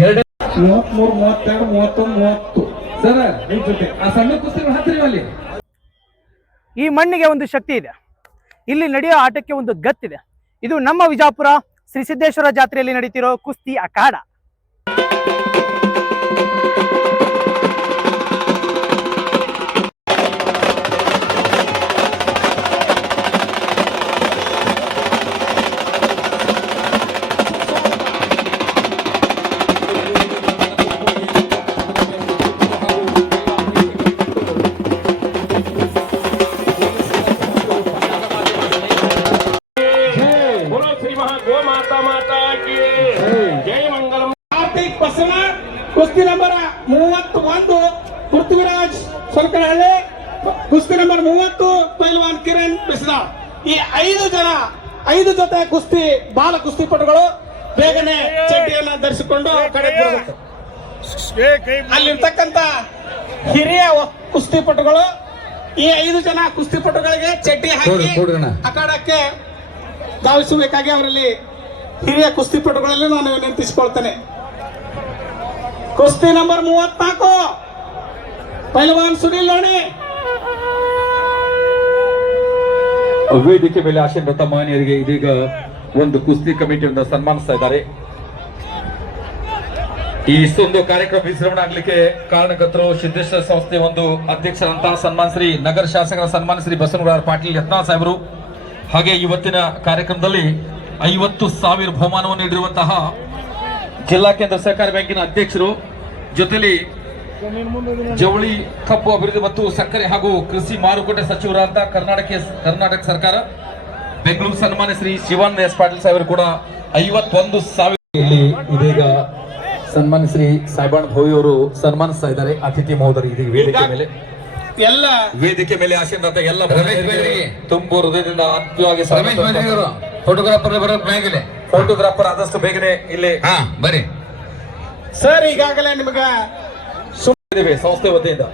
ಎರಡನೇ 33, 32, 31, 30 ಸರ್ ನಿಮ್ ಜೊತೆ ಆ ಸಣ್ಣ ಕುಸ್ತಿಗಳು ಹತ್ತಿರ ಅಲ್ಲಿ. ಈ ಮಣ್ಣಿಗೆ ಒಂದು ಶಕ್ತಿ ಇದೆ, ಇಲ್ಲಿ ನಡೆಯೋ ಆಟಕ್ಕೆ ಒಂದು ಗತ್ತಿದೆ. ಇದು ನಮ್ಮ ವಿಜಾಪುರ ಶ್ರೀ ಸಿದ್ದೇಶ್ವರ ಜಾತ್ರೆಯಲ್ಲಿ ನಡೀತಿರೋ ಕುಸ್ತಿ ಅಖಾಡ. ಕುಸ್ತಿ ನಂಬರ್ 31 ಪೃಥ್ವಿರಾಜ್ ಸೊರಕನಹಳ್ಳಿ, ಕುಸ್ತಿ ನಂಬರ್ 30 ಪೈಲ್ವಾನ್ ಕಿರಣ್ ಬಿಸ್ನಾಳ್. ಈ 5 ಜೊತೆ ಕುಸ್ತಿ ಬಾಲ ಕುಸ್ತಿಪಟುಗಳು ಬೇಗನೆ ಚಡ್ಡಿಯನ್ನ ಧರಿಸಿಕೊಂಡು ಕಡೆ ಬರಬೇಕು. ಅಲ್ಲಿರ್ತಕ್ಕಂಥ ಹಿರಿಯ ಕುಸ್ತಿಪಟುಗಳು ಈ 5 ಜನ ಕುಸ್ತಿಪಟುಗಳಿಗೆ ಚಡ್ಡಿ ಹಾಕಿ ಅಖಾಡಕ್ಕೆ ಧಾವಿಸಬೇಕಾಗಿ ಅವರಲ್ಲಿ ಹಿರಿಯ ಕುಸ್ತಿಪಟುಗಳಲ್ಲಿ ನಾನು ವಿನಂತಿಸಿಕೊಳ್ತೇನೆ. ಕುಸ್ತಿ ನಂಬರ್ 34 ಪೈಲ್ವಾನ್ ಸುನಿಲ್ ನೋಡಿ. ವೇದಿಕೆ ಮೇಲೆ ಆಶೀರ್ವಾದ ಮಾನ್ಯರಿಗೆ ಇದೀಗ ಒಂದು ಕುಸ್ತಿ ಕಮಿಟಿಯಿಂದ ಸನ್ಮಾನಿಸ್ತಾ ಇದ್ದಾರೆ. ಈ ಒಂದು ಕಾರ್ಯಕ್ರಮ ವಿಜೃಂಭಣೆ ಆಗ್ಲಿಕ್ಕೆ ಕಾರಣಕರ್ತರು ಸಿದ್ದೇಶ್ವರ ಸಂಸ್ಥೆ ಒಂದು ಅಧ್ಯಕ್ಷರಂತಹ ಸನ್ಮಾನ ಶ್ರೀ ನಗರ ಶಾಸಕರ ಸನ್ಮಾನ ಶ್ರೀ ಬಸವನಗೌಡ ಪಾಟೀಲ್ ಯತ್ನಾಳ್ ಸಾಹೇಬರು. ಹಾಗೆ ಇವತ್ತಿನ ಕಾರ್ಯಕ್ರಮದಲ್ಲಿ 50,000 ಬಹುಮಾನವನ್ನು ನೀಡಿರುವಂತಹ ಜಿಲ್ಲಾ ಕೇಂದ್ರ ಸಹಕಾರಿ ಬ್ಯಾಂಕಿನ ಅಧ್ಯಕ್ಷರು, ಜೊತೆಲಿ ಜವಳಿ ಕಬ್ಬು ಅಭಿವೃದ್ಧಿ ಮತ್ತು ಸಕ್ಕರೆ ಹಾಗೂ ಕೃಷಿ ಮಾರುಕಟ್ಟೆ ಸಚಿವರಾದ ಕರ್ನಾಟಕ ಸರ್ಕಾರ ಬೆಂಗಳೂರು ಸನ್ಮಾನ್ಯ ಶ್ರೀ ಶಿವಾನಂದ ಎಸ್ ಪಾಟೀಲ್ ಸಾಹೇಬರು ಕೂಡ 51,000 ಇಲ್ಲಿ ಇದೀಗ ಸನ್ಮಾನ್ಯ ಶ್ರೀ ಸಾಯಿಬಾಣ ಭೋವಿ ಅವರು ಸನ್ಮಾನಿಸ್ತಾ ಇದ್ದಾರೆ. ಅತಿಥಿ ಮಹೋದರಿ ಇದೀಗ ವೇದಿಕೆ ಮೇಲೆ ಆಶೀರ್ವಾದ ಎಲ್ಲ ತುಂಬು ಹೃದಯದಿಂದ ಅಂತ್ಯವಾಗಿ ಫೋಟೋಗ್ರಾಫರ್ ಆದಷ್ಟು ಬೇಗನೆ ಇಲ್ಲಿ ಬನ್ನಿ ಸರ್. ಈಗಾಗಲೇ ನಿಮಗೆ ಸಂಸ್ಥೆ ವತಿಯಿಂದ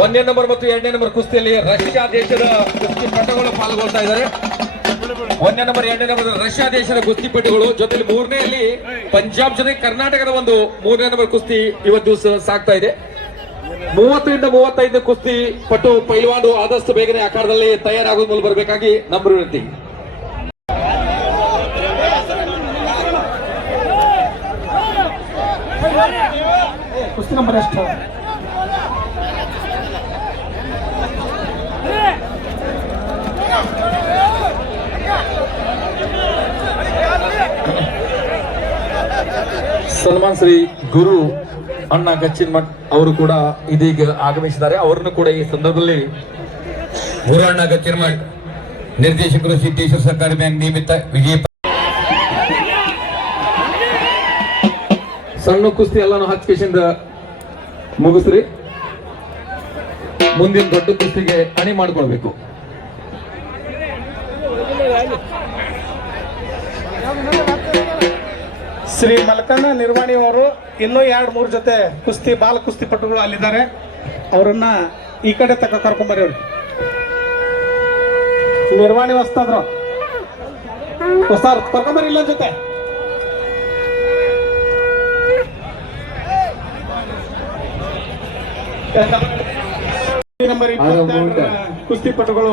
1ನೇ ನಂಬರ್ ಮತ್ತು 2ನೇ ನಂಬರ್ ಕುಸ್ತಿಯಲ್ಲಿ ರಷ್ಯಾ ದೇಶದ ಕುಸ್ತಿಪಟುಗಳು ಪಾಲ್ಗೊಳ್ತಾ ಇದ್ದಾರೆ. 1ನೇ ನಂಬರ್ 2ನೇ ನಂಬರ್ ರಷ್ಯಾ ದೇಶದ ಕುಸ್ತಿಪಟುಗಳು, ಜೊತೆಲಿ 3ನೇಯಲ್ಲಿ ಪಂಜಾಬ್ ಜೊತೆ ಕರ್ನಾಟಕದ ಒಂದು 3ನೇ ನಂಬರ್ ಕುಸ್ತಿ ಇವತ್ತು ಸಾಗ್ತಾ ಇದೆ. 30 ರಿಂದ 35 ಕುಸ್ತಿ ಪಟು ಪೈಲ್ವಾನು ಆದಷ್ಟು ಬೇಗನೆ ಅಖಾಡದಲ್ಲಿ ತಯಾರಾಗೋದು ಮೂಲಕ ಬರಬೇಕಾಗಿ ನಮ್ಮ ವಿನಂತಿ. ಕುಸ್ತಿ ನಂಬರ್ ಎಷ್ಟು? ಸನ್ಮಾನ್ ಶ್ರೀ ಗುರು ಅಣ್ಣ ಗಚ್ಚಿನ್ಮಠ್ ಅವರು ಕೂಡ ಇದೀಗ ಆಗಮಿಸಿದ್ದಾರೆ. ಅವರನ್ನು ಕೂಡ ಈ ಸಂದರ್ಭದಲ್ಲಿ ಗುರು ಅಣ್ಣ ಗಚ್ಚಿನ್ಮಠ್ ನಿರ್ದೇಶಕರು ಸಿದ್ದೇಶ್ವರ ಸರ್ಕಾರಿ ಬ್ಯಾಂಕ್ ನಿಯಮಿತ ವಿಜಯ. ಸಣ್ಣ ಕುಸ್ತಿ ಎಲ್ಲಾನು ಹಚ್ಕೇಶಿಂದ ಮುಗಿಸ್ರಿ, ಮುಂದಿನ ದೊಡ್ಡ ಕುಸ್ತಿಗೆ ಅಣಿ ಮಾಡ್ಕೊಳ್ಬೇಕು. ಶ್ರೀ ಮಲ್ಕಣ್ಣ ನಿರ್ವಾಣಿ ಅವರು ಇನ್ನೂ 2-3 ಜೊತೆ ಕುಸ್ತಿ ಬಾಲ ಕುಸ್ತಿಪಟುಗಳು ಅಲ್ಲಿದ್ದಾರೆ. ಅವರನ್ನ ಈ ಕಡೆ ತಕ್ಕ ಕರ್ಕೊಂಬರಿ. ಅವ್ರು ನಿರ್ವಾಣಿ ಹೊಸ್ತಾದ್ರು ಕರ್ಕೊಂಬರಿ ಇಲ್ಲ ಜೊತೆ. ನಂಬರ್ 22 ಕುಸ್ತಿಪಟುಗಳು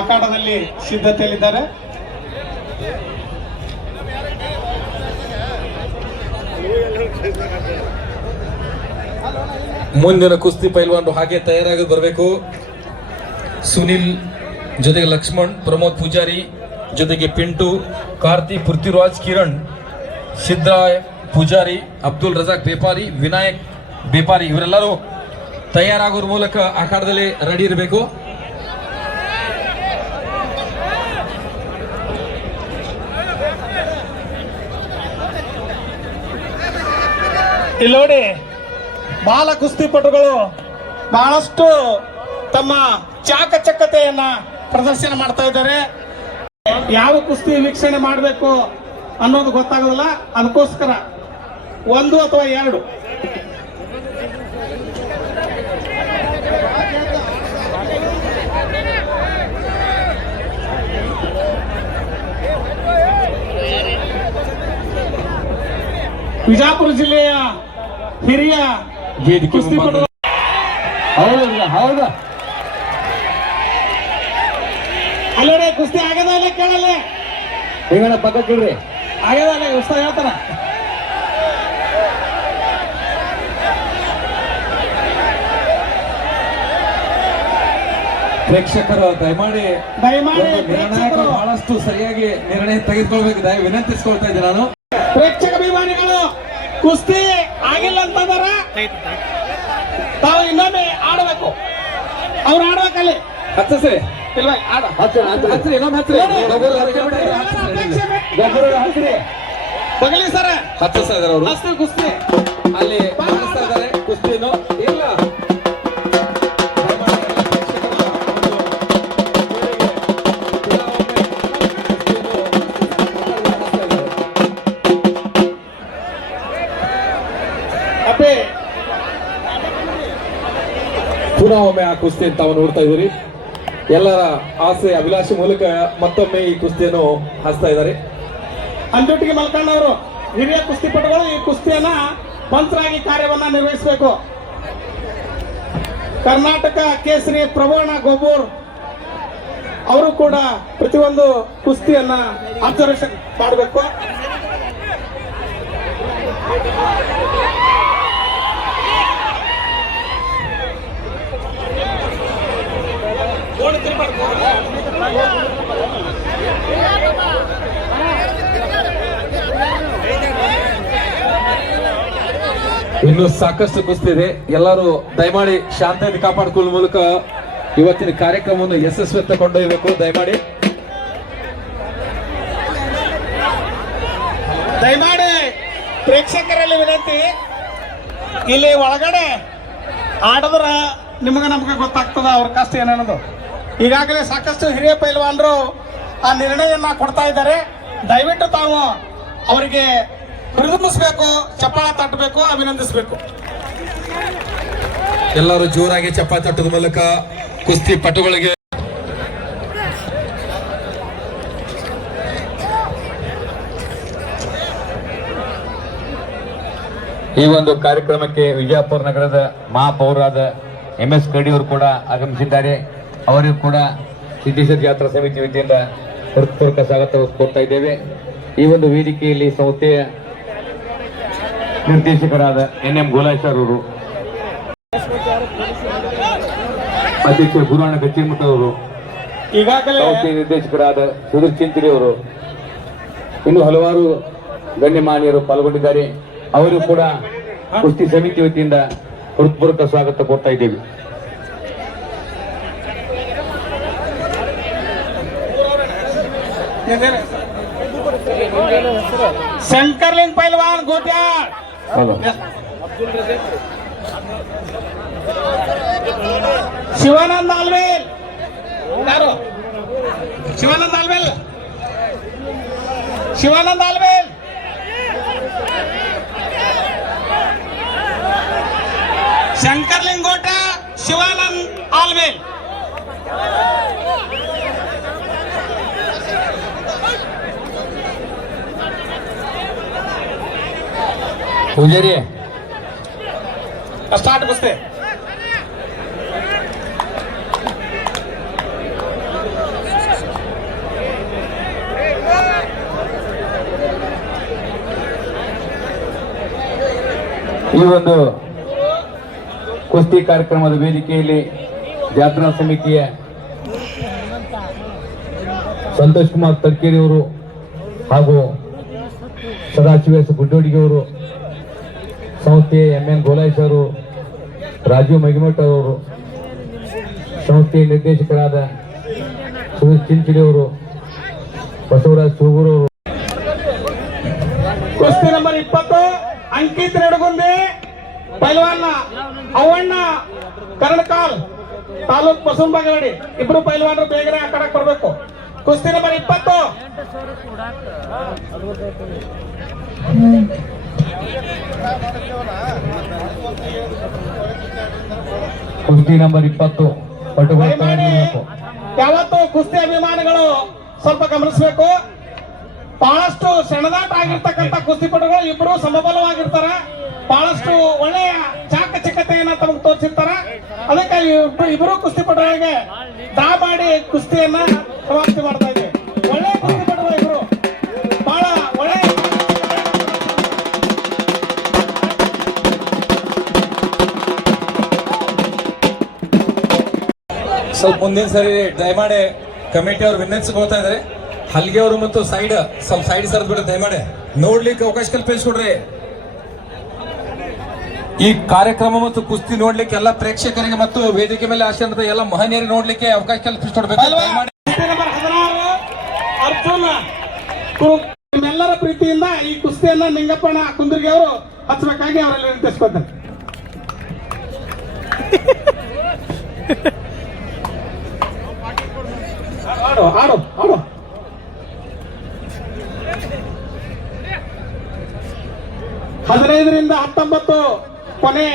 ಅಖಾಡದಲ್ಲಿ ಸಿದ್ಧತೆಯಲ್ಲಿದ್ದಾರೆ. ಮುಂದಿನ ಕುಸ್ತಿ ಪೈಲ್ವಾನ್ ಹಾಗೆ ತಯಾರಾಗಿ ಬರಬೇಕು. ಸುನಿಲ್ ಜೊತೆಗೆ ಲಕ್ಷ್ಮಣ್, ಪ್ರಮೋದ್ ಪೂಜಾರಿ ಜೊತೆಗೆ ಪಿಂಟು, ಕಾರ್ತಿ, ಪೃಥ್ವಿರಾಜ್, ಕಿರಣ್, ಸಿದ್ದರಾಯ್ ಪೂಜಾರಿ, ಅಬ್ದುಲ್ ರಜಾಕ್ ಬೇಪಾರಿ, ವಿನಾಯಕ್ ಬೇಪಾರಿ ಇವರೆಲ್ಲರೂ ತಯಾರಾಗೋರ ಮೂಲಕ ಅಖಾಡದಲ್ಲಿ ರೆಡಿ ಇರಬೇಕು. ಇಲ್ಲಿ ನೋಡಿ, ಬಾಲ ಕುಸ್ತಿಪಟುಗಳು ಬಹಳಷ್ಟು ತಮ್ಮ ಚಾಕಚಕ್ಯತೆಯನ್ನ ಪ್ರದರ್ಶನ ಮಾಡ್ತಾ ಇದ್ದಾರೆ. ಯಾವ ಕುಸ್ತಿ ವೀಕ್ಷಣೆ ಮಾಡಬೇಕು ಅನ್ನೋದು ಗೊತ್ತಾಗೋದಿಲ್ಲ. ಅದಕ್ಕೋಸ್ಕರ 1 ಅಥವಾ 2 ವಿಜಯಪುರ ಜಿಲ್ಲೆಯ ಹಿರಿಯ ವೇದಿಕೆ ಕುಸ್ತಿಪಟು ಹೌದಾ ಅಲ್ಲೇ ಕುಸ್ತಿ ಆಗದ ಇಲ್ಲ ಕೇಳಲ್ಲ ಹೇಗಣ್ಣ ಪಕ್ಕ ಕೇಳ್ರಿ ಆಗದ ಇಲ್ಲ ಉತ್ಸಾಹ ಹೇಳ್ತಾರ. ಪ್ರೇಕ್ಷಕರು ದಯಮಾಡಿ ನಿರ್ಣಾಯಕ ಪ್ರೇಕ್ಷಕರು ಬಹಳಷ್ಟು ಸರಿಯಾಗಿ ನಿರ್ಣಯ ತೆಗೆದುಕೊಳ್ಬೇಕು ವಿನಂತಿಸ್ಕೊಳ್ತಾ ಇದ್ದೀನಿ ನಾನು. ಪ್ರೇಕ್ಷಕ ಅಭಿಮಾನಿಗಳು ಕುಸ್ತಿ ಆಗಿಲ್ಲ ಅಂತಂದಾರ ತಾವು ಇನ್ನೊಮ್ಮೆ ಆಡಬೇಕು. ಅವ್ರು ಆಡ್ಬೇಕಲ್ಲಿ ಹಚ್ಚಸೆ ಇಲ್ವಾ ಆಡ ಹಚ್ಚ್ರಿ ಇನ್ನೊಮ್ಮೆ ಹಚ್ಚ್ರಿ ಬಗಲಿ ಸರ ಹಚ್ಚಿಸ್ತಾ ಇದಾರೆ ಅವರು ಅಷ್ಟು ಕುಸ್ತಿ ಅಲ್ಲಿ ಮಾಡಿಸ್ತಾ ಇದ್ದಾರೆ ಕುಸ್ತಿಯನ್ನು ಇಲ್ಲ ಅಪ್ಪೆ ಪುನಃ ಒಮ್ಮೆ ಆ ಕುಸ್ತಿಯನ್ನು ತಾವು ನೋಡ್ತಾ ಇದ್ದೀರಿ. ಎಲ್ಲರ ಆಸೆ ಅಭಿಲಾಷೆ ಮೂಲಕ ಮತ್ತೊಮ್ಮೆ ಈ ಕುಸ್ತಿಯನ್ನು ಹಚ್ತಾ ಇದ್ದಾರೆ. ಅಂಜುಟಿಗೆ ಮಲ್ಕಣ್ಣವರು ಹಿರಿಯ ಕುಸ್ತಿಪಟುಗಳು ಈ ಕುಸ್ತಿಯನ್ನ ಮಂತ್ರಾಗಿ ಕಾರ್ಯವನ್ನ ನಿರ್ವಹಿಸಬೇಕು. ಕರ್ನಾಟಕ ಕೇಸರಿ ಪ್ರಭುವಣ್ಣ ಗೊಬ್ಬೂರ್ ಅವರು ಕೂಡ ಪ್ರತಿಯೊಂದು ಕುಸ್ತಿಯನ್ನ ಅಬ್ಸರ್ವೇಷನ್ ಮಾಡಬೇಕು. ಇನ್ನು ಸಾಕಷ್ಟು ಕುಸ್ತಿ ಇದೆ. ಎಲ್ಲರೂ ದಯಮಾಡಿ ಶಾಂತತೆ ಕಾಪಾಡಿಕೊಳ್ಳುವ ಮೂಲಕ ಇವತ್ತಿನ ಕಾರ್ಯಕ್ರಮವನ್ನು ಯಶಸ್ವಿತ ಕೊಂಡೊಯ್ಯಬೇಕು. ದಯಮಾಡಿ ಪ್ರೇಕ್ಷಕರಲ್ಲಿ ವಿನಂತಿ, ಇಲ್ಲಿ ಒಳಗಡೆ ಆಡಿದ್ರ ನಿಮಗೆ ನಮಗೆ ಗೊತ್ತಾಗ್ತದ ಅವ್ರ ಕಷ್ಟ ಏನೇನದು. ಈಗಾಗಲೇ ಸಾಕಷ್ಟು ಹಿರಿಯ ಪೈಲ್ವಾನರು ಆ ನಿರ್ಣಯವನ್ನ ಕೊಡ್ತಾ ಇದ್ದಾರೆ. ದಯವಿಟ್ಟು ತಾವು ಅವರಿಗೆ ಹುರಿದುಂಬಿಸ್ಬೇಕು, ಚಪ್ಪಾಳ ತಟ್ಟಬೇಕು, ಅಭಿನಂದಿಸಬೇಕು. ಎಲ್ಲರೂ ಜೋರಾಗಿ ಚಪ್ಪಾಳೆ ತಟ್ಟದ ಮೂಲಕ ಕುಸ್ತಿ ಪಟುಗಳಿಗೆ ಈ ಒಂದು ಕಾರ್ಯಕ್ರಮಕ್ಕೆ ವಿಜಯಪುರ ನಗರದ ಮಹಾಪೌರಾದ MS ಕಡಿ ಅವರು ಕೂಡ ಆಗಮಿಸಿದ್ದಾರೆ. ಅವರಿಗೂ ಕೂಡ ಸಿದ್ದೇಶ್ವರ ಜಾತ್ರಾ ಸಮಿತಿ ವತಿಯಿಂದ ಹೃತ್ಪೂರ್ವಕ ಸ್ವಾಗತ ಕೋರ್ತಾ ಇದ್ದೇವೆ. ಈ ಒಂದು ವೇದಿಕೆಯಲ್ಲಿ ಸಂಸ್ಥೆಯ ನಿರ್ದೇಶಕರಾದ NM ಗೋಲಾಯ್ಸರ್ ಅವರು, ಅಧ್ಯಕ್ಷ ಗುರುವಣ್ಣ ಗಚ್ಚಿಮಠ ಅವರು, ಈಗಾಗಲೇ ಸಂಸ್ಥೆಯ ನಿರ್ದೇಶಕರಾದ ಸುಧೀರ್ ಚಿಂಚಲಿ ಅವರು, ಇನ್ನು ಹಲವಾರು ಗಣ್ಯಮಾನ್ಯರು ಪಾಲ್ಗೊಂಡಿದ್ದಾರೆ. ಅವರು ಕೂಡ ಕುಸ್ತಿ ಸಮಿತಿ ವತಿಯಿಂದ ಹೃತ್ಪೂರ್ವಕ ಸ್ವಾಗತ ಕೊಡ್ತಾ ಇದ್ದೇವೆ. ಶಂಕರ್ಲಿಂಗ್ ಪೈಲ್ವಾನ್ ಗೋಟ್ಯಾಳ್, ಶಿವಾನಂದ ಆಲ್ವೇಲ್, ಯಾರು ಶಿವಾನಂದ ಆಲ್ವೇಲ್, ಶಿವಾನಂದ ಆಲ್ವೇಲ್, ಶಂಕರ್ಲಿಂಗೋಟ, ಶಿವಾನಂದ್ ಆಲ್ವೇಲ್. ಪೂಜಾರಿ ಸ್ಟಾರ್ಟ್ ಕುಸ್ತಿ. ಈ ಒಂದು ಕುಸ್ತಿ ಕಾರ್ಯಕ್ರಮದ ವೇದಿಕೆಯಲ್ಲಿ ಜಾತ್ರಾ ಸಮಿತಿಯ ಸಂತೋಷ್ ಕುಮಾರ್ ತರ್ಕೇರಿ ಅವರು ಹಾಗೂ ಸದಾಶಿವ ಗುಡ್ಡೋಡಿಗೆ ಅವರು, ಸಂಸ್ಥೆಯ MN ಗೋಲಾಯ್ಸ್ ಅವರು, ರಾಜೀವ್ ಮಗಿಮಠ ಅವರು, ಸಂಸ್ಥೆಯ ನಿರ್ದೇಶಕರಾದ ಸುಧೀರ್ ಚಿಂಚಲಿ ಅವರು, ಬಸವರಾಜ್ ಸೂಗೂರ್ ಅವರು. ಕುಸ್ತಿ ನಂಬರ್ 20 ಅಂಕಿತ್ ರೇಡಗುಂದಿ ಪೈಲ್ವಾನ್ ಅವಣ್ಣ ಕರ್ಣಕಾಲ್, ತಾಲೂಕ್ ಬಸವನ ಬಾಗೇವಾಡಿ. ಇಬ್ರು ಪೈಲ್ವಾನರು ಬೇಗನೆ ಆ ಕಡೆ ಬರಬೇಕು. ಕುಸ್ತಿ ನಂಬರ್ 20 ಕುಸ್ತಿ ನಂಬರ್ 20 ಯಾವತ್ತು ಕುಸ್ತಿ ಅಭಿಮಾನಿಗಳು ಸ್ವಲ್ಪ ಗಮನಿಸಬೇಕು. ಬಹಳಷ್ಟು ಸೆಣದಾಟ ಆಗಿರ್ತಕ್ಕಂಥ ಕುಸ್ತಿಪಟುಗಳು ಇಬ್ಬರು ಸಮಬಲವಾಗಿರ್ತಾರ. ಬಹಳಷ್ಟು ಒಳ್ಳೆಯ ಚಾಕಚಕ್ಯತೆಯನ್ನ ತಮಗೆ ತೋರಿಸಿರ್ತಾರ. ಅದಕ್ಕೆ ಇಬ್ಬರು ಕುಸ್ತಿಪಟುಗಳಿಗೆ ದಾ ಮಾಡಿ ಕುಸ್ತಿಯನ್ನ ಸಮಾಪ್ತಿ ಮಾಡ್ತಾ ಇದ್ದೀವಿ. ಒಳ್ಳೆಯ ಕುಸ್ತಿಪಟುಗಳು ಇಬ್ರು, ಬಹಳ ಒಳ್ಳೆಯ. ಸ್ವಲ್ಪ ಮುಂದಿನ ಸರಿ ದಯಮಾಡಿ ಕಮಿಟಿ ಅವ್ರು ವಿನಂತಿಸ್ಕೊಳ್ತಾ ಇದ್ದಾರೆ. ಹಲ್ಗೆ ಅವರು ಮತ್ತು ಸ್ವಲ್ಪ ಸೈಡ್ ಸರ್ದ್ ಬಿಟ್ಟು ದಯಮಾಡಿ ನೋಡ್ಲಿಕ್ಕೆ ಅವಕಾಶ ಕಲ್ಪಿಸ್ಕೊಡ್ರಿ. ಈ ಕಾರ್ಯಕ್ರಮ ಮತ್ತು ಕುಸ್ತಿ ನೋಡ್ಲಿಕ್ಕೆ ಎಲ್ಲ ಪ್ರೇಕ್ಷಕರಿಗೆ ಮತ್ತು ವೇದಿಕೆ ಮೇಲೆ ಆಶೀರ್ವಾದ ಎಲ್ಲ ಮಹನೀಯರಿಗೆ ನೋಡ್ಲಿಕ್ಕೆ ಅವಕಾಶ ಕಲ್ಪಿಸ್ಕೊಡ್ಬೇಕು. ದಯಮಾಡಿ ಕುಸ್ತಿ ನಂಬರ್ 16 ಅರ್ಜುನ್ ನಿಮ್ಮೆಲ್ಲರ ಪ್ರೀತಿಯಿಂದ ಈ ಕುಸ್ತಿಯನ್ನ ನಿಂಗಪ್ಪಣ್ಣ ಕುಂದರ್ಗಿ ಅವರು ಹಚ್ಚಬೇಕಾಗಿ ಅವರಲ್ಲಿ ವಿನಂತಿಸ್ಕೊಳ್ತಾರೆ. ಆಡು ಆಡು ಆಡು. 15ರಿಂದ 19 ಕೊನೆ.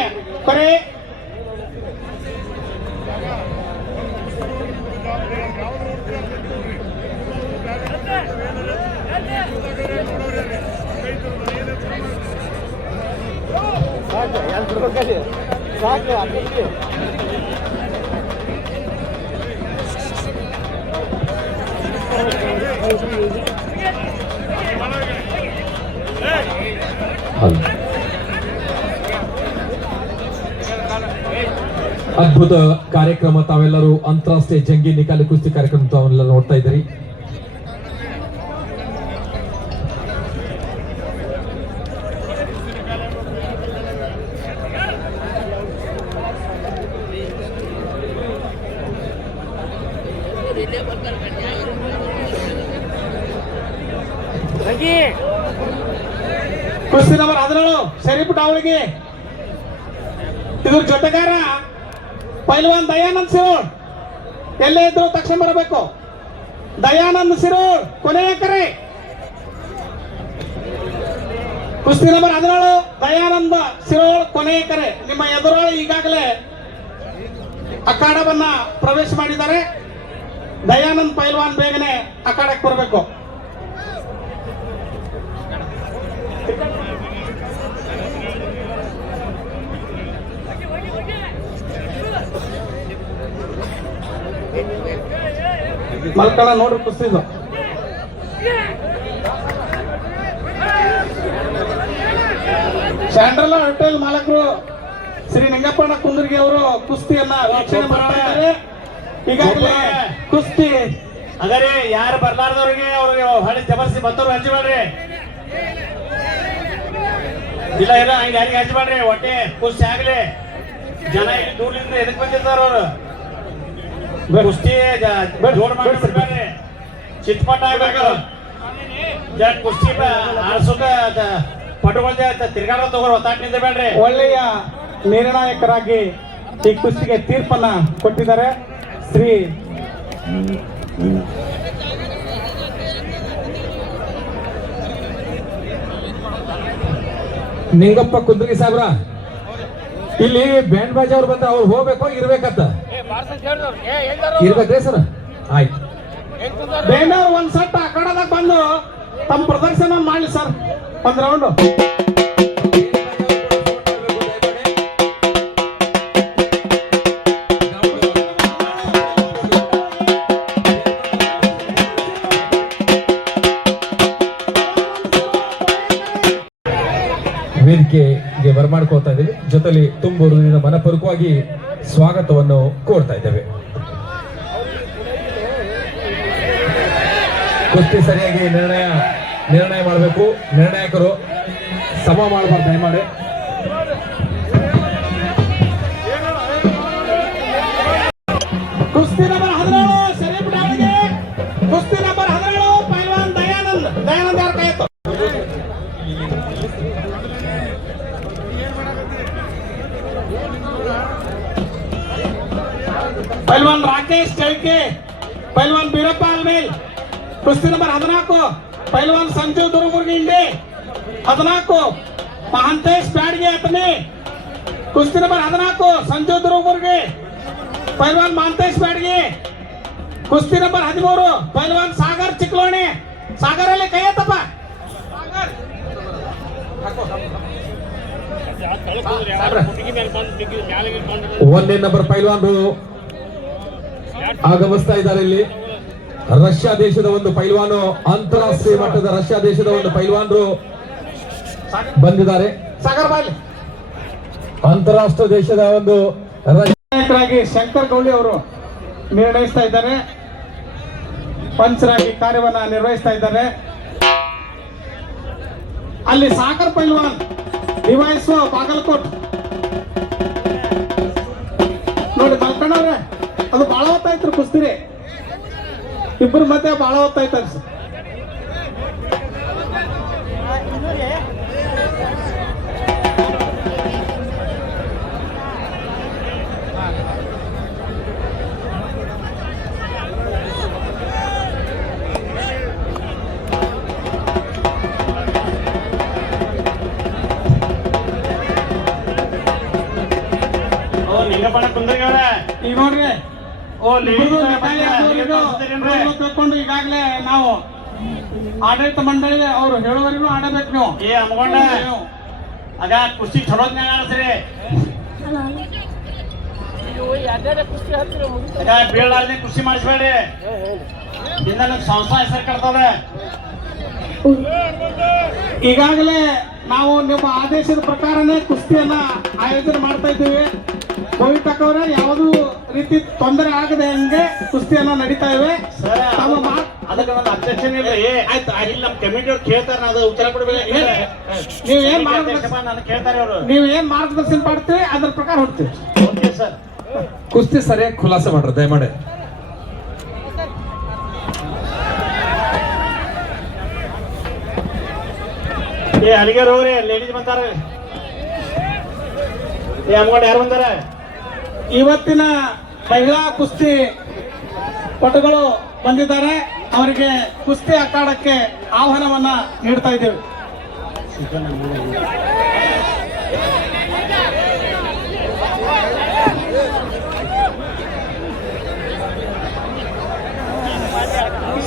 ಅದ್ಭುತ ಕಾರ್ಯಕ್ರಮ. ತಾವೆಲ್ಲರೂ ಅಂತಾರಾಷ್ಟ್ರೀಯ ಜಂಗಿ ನಿಕಾಲಿ ಕುಸ್ತಿ ಕಾರ್ಯಕ್ರಮ ತಾವೆಲ್ಲ ನೋಡ್ತಾ ಇದ್ದೀರಿ. ಕುಸ್ತಿ ನಂಬರ್ 17 ಶರೀಫ್ ಟಾವಳಿಗೆ. ಇದ್ರ ಜೊತೆಗಾರ ಪೈಲ್ವಾನ್ ದಯಾನಂದ್ ಸಿರೋಡ್. ಎಲ್ಲೇ ಇದ್ರು ತಕ್ಷಣ ಬರಬೇಕು. ದಯಾನಂದ್ ಸಿರೋಡ್ ಕೊನೆಯ ಕರೆ. ಕುಸ್ತಿ ನಂಬರ್ 17 ದಯಾನಂದ ಸಿರೋಡ್ ಕೊನೆಯ ಕರೆ. ನಿಮ್ಮ ಎದುರಾಳಿ ಈಗಾಗಲೇ ಅಖಾಡವನ್ನ ಪ್ರವೇಶ ಮಾಡಿದ್ದಾರೆ. ದಯಾನಂದ್ ಪೈಲ್ವಾನ್ ಬೇಗನೆ ಅಖಾಡಕ್ಕೆ ಬರಬೇಕು. ಮಲ್ಕಳ ನೋಡ್ರಿ ಕುಸ್ತಿದು. ಸ್ಯಾಂಡ್ರಲ್ಲ ಹೋಟೆಲ್ ಮಾಲಕರು ಶ್ರೀ ನಿಂಗಪ್ಪಣ್ಣ ಕುಂದರ್ಗಿ ಅವರು ಕುಸ್ತಿಯನ್ನ ವೀಕ್ಷಣೆ ಮಾಡ್ತಾ ಇದ್ದಾರೆ. ಈಗಾಗಲೇ ಕುಸ್ತಿ ಅದರಿ ಯಾರು ಬರ್ಲಾರ್ದವ್ರಿಗೆ ಅವ್ರಿಗೆ ಹಳಿ ಜಬರ್ಸಿ ಬತ್ತವ್ರು ಹಂಚಬೇಡ್ರಿ. ಇಲ್ಲ ಇಲ್ಲ ಹಂಗ ಯಾರಿಗೆ ಹಂಚಬೇಡ್ರಿ. ಹೊಟ್ಟೆ ಕುಸ್ತಿ ಆಗ್ಲಿ. ಜನ ಇಲ್ಲಿ ದೂರದಿಂದ ಎದಕ್ ಬಂದಿರ್ತಾರ ಅವ್ರು. ಕುಸ್ತಿ ಜೋಡ್ ಮಾಡ್ಬಿಡ್ಬೇಡ್ರಿ. ಚಿಟ್ಪಟ ಆಗ್ಬೇಕು. ಕುಸ್ತಿ ಆಡ್ಸೋಕ ಪಟುಗಳ ತಿರ್ಗಾಡ ತಗೋರ್ ಒತ್ತಾಟ ನಿಂದಬೇಡ್ರಿ. ಒಳ್ಳೆಯ ನಿರ್ಣಾಯಕರಾಗಿ ಈ ಕುಸ್ತಿಗೆ ತೀರ್ಪನ್ನ ಕೊಟ್ಟಿದ್ದಾರೆ ಶ್ರೀ ನಿಂಗಪ್ಪ ಕುಂದ್ರಗಿ ಸಾಹೇಬ್ರ, ಇಲ್ಲಿ ಬ್ಯಾಂಡ್ ಬಾಜಿ ಅವ್ರು ಬಂದ್ರೆ ಅವ್ರು ಹೋಗ್ಬೇಕು ಇರ್ಬೇಕಂತ ಇರ್ಬೇಕ್ರಿ ಸರ್. ಆಯ್ತು, ಬೇಂಡವ್ರು ಒಂದ್ ಸಟ್ ಆ ಕಡೆದಾಗ ಬಂದು ತಮ್ಮ ಪ್ರದರ್ಶನ ಮಾಡ್ಲಿ ಸರ್. ಒಂದ್ ರೌಂಡ್ ವೇದಿಕೆಗೆ ಬರಮಾಡ್ಕೊಳ್ತಾ ಇದ್ದೇವೆ. ಜೊತೆಲಿ ತುಂಬೂರಿನ ಮನಪೂರ್ವಕವಾಗಿ ಸ್ವಾಗತವನ್ನು ಕೋರ್ತಾ ಇದ್ದೇವೆ. ಕುಸ್ತಿ ಸರಿಯಾಗಿ ನಿರ್ಣಯ ಮಾಡಬೇಕು. ನಿರ್ಣಾಯಕರು ಸಮ ಮಾಡಬಾರ್ದು ದಯಮಾಡಿ. ಕುಸ್ತಿ ನಂಬರ್ 17 ಶರೀಫ್ ಟಾವಳಿಗೆ. ಕುಸ್ತಿ ನಂಬರ್ 17 ಪೈಲ್ವಾನ್ ದಯಾನಂದ್. ದಯಾನಂದ್ ಯಾರ ಕೈ ಎತ್ತು. ಪೈಲ್ವಾನ್ ರಾಕೇಶ್ ಚಳ್ಕೆ. ಪೈಲ್ವಾನ್ ಬೀರಪ್ಪ ಅಲ್ಮೇಲ್. ಕುಸ್ತಿ ನಂಬರ್ 14 ಪೈಲ್ವಾನ್ ಸಂಜು ದುರ್ಗುರ್ಗಿ ಇಂಡಿ. 14 ಮಹಾಂತೇಶ್ ಬ್ಯಾಡ್ಗೆ ಅತನೆ. ಕುಸ್ತಿ ನಂಬರ್ 14 ಸಂಜು ದುರ್ಗುರ್ಗಿ ಪೈಲ್ವಾನ್ ಮಹಾಂತೇಶ್ ಬ್ಯಾಡ್ಗೆ. ಕುಸ್ತಿ ನಂಬರ್ 13 ಪೈಲ್ವಾನ್ ಸಾಗರ್ ಚಿಕ್ಲೋಣಿ. ಸಾಗರಲ್ಲಿ ಕೈ ಎತ್ತಪ್ಪ. ಒಂದೇ ನಂಬರ್ ಪೈಲ್ವಾನರು ಆಗಮಿಸ್ತಾ ಇದ್ದಾರೆ ಇಲ್ಲಿ. ರಷ್ಯಾ ದೇಶದ ಒಂದು ಪೈಲ್ವಾನು, ಅಂತಾರಾಷ್ಟ್ರೀಯ ಮಟ್ಟದ ರಷ್ಯಾ ದೇಶದ ಒಂದು ಪೈಲ್ವಾನರು ಬಂದಿದ್ದಾರೆ. ಸಾಗರ್ ಬಾಲಿ ಅಂತಾರಾಷ್ಟ್ರೀಯ ದೇಶದ ಒಂದು ನಾಯಕರಾಗಿ ಶಂಕರ್ ಗೌಳಿ ಅವರು ನಿರ್ಣಯಿಸ್ತಾ ಇದ್ದಾರೆ. ಪಂಚರಾಗಿ ಕಾರ್ಯವನ್ನ ನಿರ್ವಹಿಸ್ತಾ ಇದ್ದಾರೆ. ಅಲ್ಲಿ ಸಾಗರ್ ಪೈಲ್ವಾನ್ ನಿಭಾಯಿಸುವ ಬಾಗಲಕೋಟ್ ನೋಡಿ ಮಲ್ಕೊಂಡವ್ರೆ. ಅದು ಬಹಳ ಹೊತ್ತಾಯ್ತು ಕುಸ್ತಿರಿ, ಇಬ್ಬರು ಮಧ್ಯೆ ಬಹಳ ಹೊತ್ತಾಯ್ತು ಅನ್ಸ. ಲಿಂಗಪ್ಪನ ಕುಂದ್ರಿಗವ್ರೆ ಈಗ ನೋಡ್ರಿ ತಿಳ್ಕೊಂಡು ಈಗಾಗಲೇ ನಾವು ಆಡಳಿತ ಮಂಡಳಿ ಅವ್ರು ಹೇಳುವವರೆಗೂ ಆಡಬೇಕು ನೀವು. ಏ ಅಮ್ಕೊಂಡ ಆಗ ಕುಸ್ತಿ ಚಲೋದ್ನಾಗ ಆಡ್ಸ್ರಿ. ಆಗ ಬೀಳಾರ್ದೆ ಕುಸ್ತಿ ಮಾಡಿಸ್ಬೇಡಿ, ಇಂದ ನಮ್ ಸಂಸ್ಥಾ ಹೆಸರು ಕಟ್ತದೆ. ಈಗಾಗಲೇ ನಾವು ನಿಮ್ಮ ಆದೇಶದ ಪ್ರಕಾರನೇ ಕುಸ್ತಿಯನ್ನ ಆಯೋಜನೆ ಮಾಡ್ತಾ ಇದ್ದೀವಿ. ಕೋವಿಡ್ ಯಾವುದೂ ರೀತಿ ತೊಂದರೆ ಆಗದೆ ಹಂಗೆ ಕುಸ್ತಿಯನ್ನ ನಡೀತಾ ಇವೆ. ಅದಕ್ಕೆ ಒಂದು ಅಬ್ಜೆಕ್ಷನ್ ಇಲ್ಲ. ಆಯ್ತು ಇಲ್ಲಿ ನಮ್ ಕಮಿಟಿ ಅವ್ರು ಕೇಳ್ತಾರೆ, ಅದು ಉತ್ತರ ಕೊಡ್ಬೇಕು. ನೀವೇನ್ ನಾನು ಕೇಳ್ತಾರೆ ಅವರು, ನೀವೇನ್ ಮಾರ್ಗದರ್ಶನ ಮಾಡ್ತೀವಿ ಅದ್ರ ಪ್ರಕಾರ ಹೊಡ್ತೀವಿ. Okay sir. ಕುಸ್ತಿ ಸರಿಯಾಗಿ ಖುಲಾಸೆ ಮಾಡ್ರಿ ದಯಮಾಡಿ. ಏ ಅಲ್ಲಿಗೆ ಹೋಗ್ರಿ, ಲೇಡೀಸ್ ಬಂದಾರ. ಏ ಅಮ್ಗೊಂಡು ಯಾರು ಬಂದಾರ? ಇವತ್ತಿನ ಮಹಿಳಾ ಕುಸ್ತಿ ಪಟುಗಳು ಬಂದಿದ್ದಾರೆ. ಅವರಿಗೆ ಕುಸ್ತಿ ಅಖಾಡಕ್ಕೆ ಆಹ್ವಾನವನ್ನ ನೀಡ್ತಾ ಇದ್ದೇವೆ.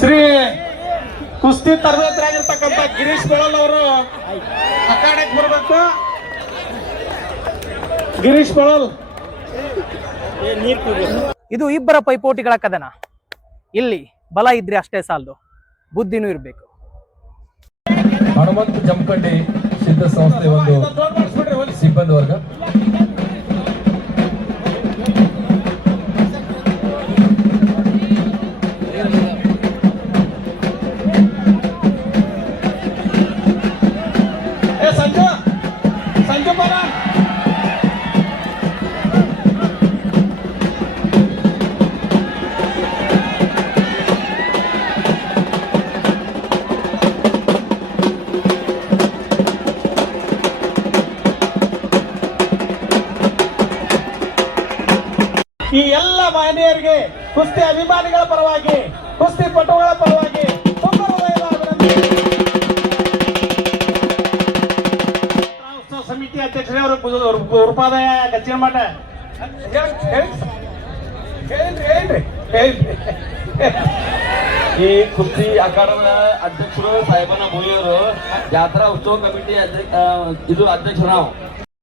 ಶ್ರೀ ಕುಸ್ತಿ ತರಬೇತರಾಗಿರ್ತಕ್ಕಂಥ ಗಿರೀಶ್ ಬೆಳಲ್ ಅವರು ಅಖಾಡಕ್ಕೆ ಬರಬೇಕು. ಗಿರೀಶ್ ಬೆಳಲ್. ಇದು ಇಬ್ಬರ ಪೈಪೋಟಿಗಳ ಕದನ. ಇಲ್ಲಿ ಬಲ ಇದ್ರೆ ಅಷ್ಟೇ ಸಾಲದು, ಬುದ್ಧಿನೂ ಇರಬೇಕು. ಹನುಮಂತ ಜಮಖಂಡಿ ಸಿದ್ಧ ಸಂಸ್ಥೆ ಒಂದು ಸಿಬ್ಬಂದಿ ವರ್ಗ. ಸಂಜು ಬರ ಈ ಎಲ್ಲ ಮಹನೀಯರಿಗೆ, ಕುಸ್ತಿ ಅಭಿಮಾನಿಗಳ ಪರವಾಗಿ, ಕುಸ್ತಿ ಪಟುಗಳ ಪರವಾಗಿ ತುಂಬ ಹೃದಯದ ಅಭಿನಂದನೆ. ಉತ್ಸವ ಸಮಿತಿ ಅಧ್ಯಕ್ಷರೇ ಅವರು ಉಪಾದಾಯ ಗಚ್ಚಿನ ಮಠ. ಈ ಕುಸ್ತಿ ಅಖಾಡದ ಅಧ್ಯಕ್ಷರು ಸಾಹೇಬನ ಭೂಮಿಯವರು, ಜಾತ್ರಾ ಉತ್ಸವ ಕಮಿಟಿ ಇದು ಅಧ್ಯಕ್ಷರು ನಾವು.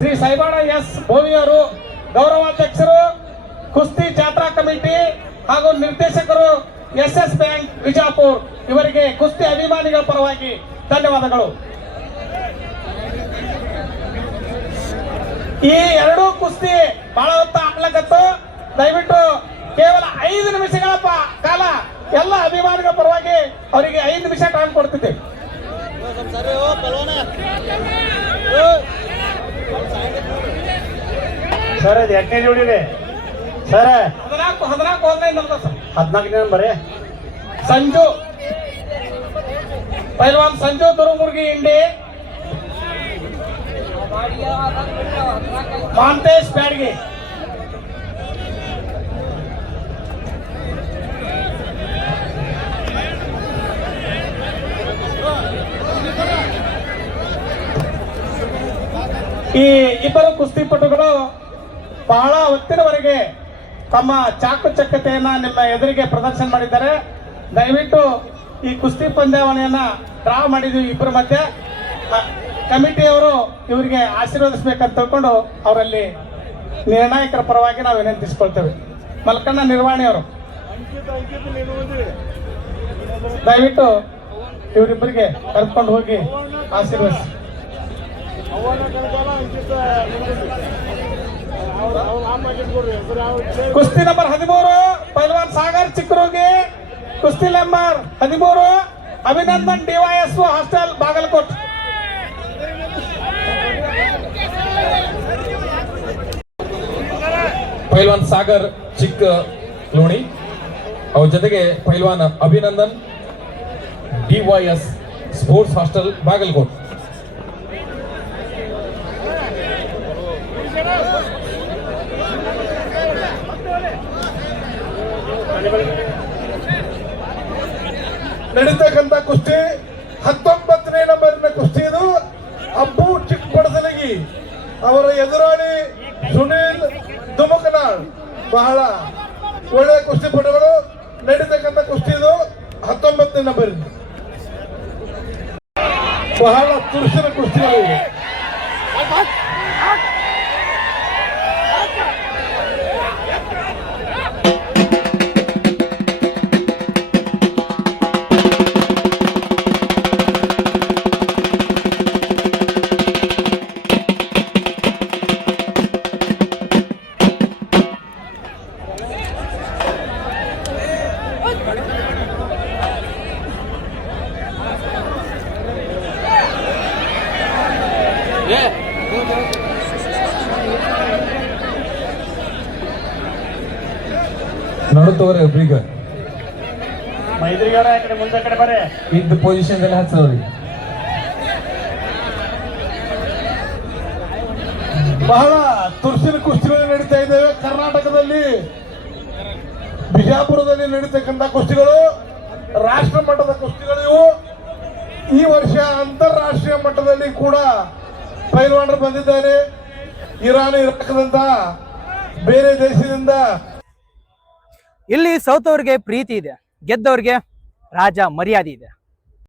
ಶ್ರೀ ಸಾಯಿಬಾಣ ಎಸ್ ಭೋವಿಯವರು ಗೌರವಾಧ್ಯಕ್ಷರು, ಕುಸ್ತಿ ಜಾತ್ರಾ ಕಮಿಟಿ ಹಾಗೂ ನಿರ್ದೇಶಕರು SS ಬ್ಯಾಂಕ್ ವಿಜಾಪುರ್, ಇವರಿಗೆ ಕುಸ್ತಿ ಅಭಿಮಾನಿಗಳ ಪರವಾಗಿ ಧನ್ಯವಾದಗಳು. ಈ ಎರಡೂ ಕುಸ್ತಿ ಬಹಳ ಹೊತ್ತ ಆಗ್ಲಕತ್ತು. ದಯವಿಟ್ಟು ಕೇವಲ 5 ನಿಮಿಷಗಳ ಕಾಲ ಎಲ್ಲ ಅಭಿಮಾನಿಗಳ ಪರವಾಗಿ ಅವರಿಗೆ 5 ನಿಮಿಷ ಟೈಮ್ ಕೊಡ್ತಿದ್ದೆ. ಸರ್ ಅದು 8ನೇ ಜೋಡಿ ರೀ ಸರ್. 14 ಬರೀ ಸಂಜು ಪೈಲ್ವಾನ್ ಸಂಜು ದುರುಮುರ್ಗಿ ಇಂಡಿ, ಮಾಂತೇಶ್ ಬ್ಯಾಡ್ಗಿ. ಈ ಇಬ್ಬರು ಕುಸ್ತಿಪಟುಗಳು ಬಹಳ ಹೊತ್ತಿನವರೆಗೆ ತಮ್ಮ ಚಾಕುಚಕ್ಯತೆಯನ್ನ ನಿಮ್ಮ ಎದುರಿಗೆ ಪ್ರದರ್ಶನ ಮಾಡಿದ್ದಾರೆ. ದಯವಿಟ್ಟು ಈ ಕುಸ್ತಿ ಪಂದ್ಯಾವಳಿಯನ್ನ ಡ್ರಾ ಮಾಡಿದ್ವಿ ಇಬ್ಬರ ಮಧ್ಯೆ. ಕಮಿಟಿಯವರು ಇವರಿಗೆ ಆಶೀರ್ವದಿಸಬೇಕಂತ ತಿಳ್ಕೊಂಡು ಅವರಲ್ಲಿ ನಿರ್ಣಾಯಕರ ಪರವಾಗಿ ನಾವು ವಿನಂತಿಸಿಕೊಳ್ತೇವೆ. ಮಲ್ಕಣ್ಣ ನಿರ್ವಾಣಿಯವರು ದಯವಿಟ್ಟು ಇವರಿಬ್ಬರಿಗೆ ಕರ್ಕೊಂಡು ಹೋಗಿ ಆಶೀರ್ವದಿಸಿ. ಕುಸ್ತಿ ನಂಬರ್ 13 ಪೈಲ್ವಾನ್ ಸಾಗರ್ ಚಿಕ್ಕರೋಗಿ. ಕುಸ್ತಿ ನಂಬರ್ 13 ಅಭಿನಂದನ್ ಡಿವೈಎಸ್ ಹಾಸ್ಟೆಲ್ ಬಾಗಲಕೋಟ್. ಪೈಲ್ವಾನ್ ಸಾಗರ್ ಚಿಕ್ಕ ಲೋಣಿ ಅವ್ರ ಜೊತೆಗೆ ಪೈಲ್ವಾನ್ Abhinandan DYS sports hostel Bagalkot. ನಡೀತಕ್ಕಂಥ ಕುಸ್ತಿ 19ನೇ ನಂಬರಿನ ಕುಸ್ತಿ ಇದು. ಅಪ್ಪು ಚಿಕ್ಕಪಡಸಲಗಿ ಅವರ ಎದುರಾಳಿ ಸುನೀಲ್ ದುಮಕನಾಳ್ ಬಹಳ ಒಳ್ಳೆಯ ಕುಸ್ತಿಪಟುಗಳು. ನಡೀತಕ್ಕಂಥ ಕುಸ್ತಿ ಇದು 19ನೇ ನಂಬರಿನ ಬಹಳ ತುರುಸಿನ ಕುಸ್ತಿಗಳು. ನೋಡುತ್ತವ್ರೆ ಒಬ್ರೀಗ ಮೈತ್ರಿಗೌಡ ಈ ಕಡೆ ಮುಂದೆ ಕಡೆ ಬರ್ರಿ. ಇದ್ದ ಪೊಸಿಷನ್ ಅಲ್ಲಿ ಹಚ್ಚವ್ರಿ. ಬಹಳ ತುರುಸಿನ ಕುಸ್ತಿಗಳು ನಡೀತಾ ಇದ್ದಾವೆ ಕರ್ನಾಟಕದಲ್ಲಿ. ಬಿಜಾಪುರದಲ್ಲಿ ನಡೀತಕ್ಕಂಥ ಕುಸ್ತಿಗಳು ರಾಷ್ಟ್ರ ಮಟ್ಟದ ಕುಸ್ತಿಗಳು ಇವು. ಈ ವರ್ಷ ಅಂತಾರಾಷ್ಟ್ರೀಯ ಮಟ್ಟದಲ್ಲಿ ಕೂಡ ಪೈಲ್ವಾನರು ಬಂದಿದ್ದಾರೆ. ಇರಾನ್, ಇರಾಕ್ದಂತ ಬೇರೆ ದೇಶದಿಂದ. ಇಲ್ಲಿ ಸೋತವ್ರಿಗೆ ಪ್ರೀತಿ ಇದೆ, ಗೆದ್ದವ್ರಿಗೆ ರಾಜ ಮರ್ಯಾದೆ ಇದೆ.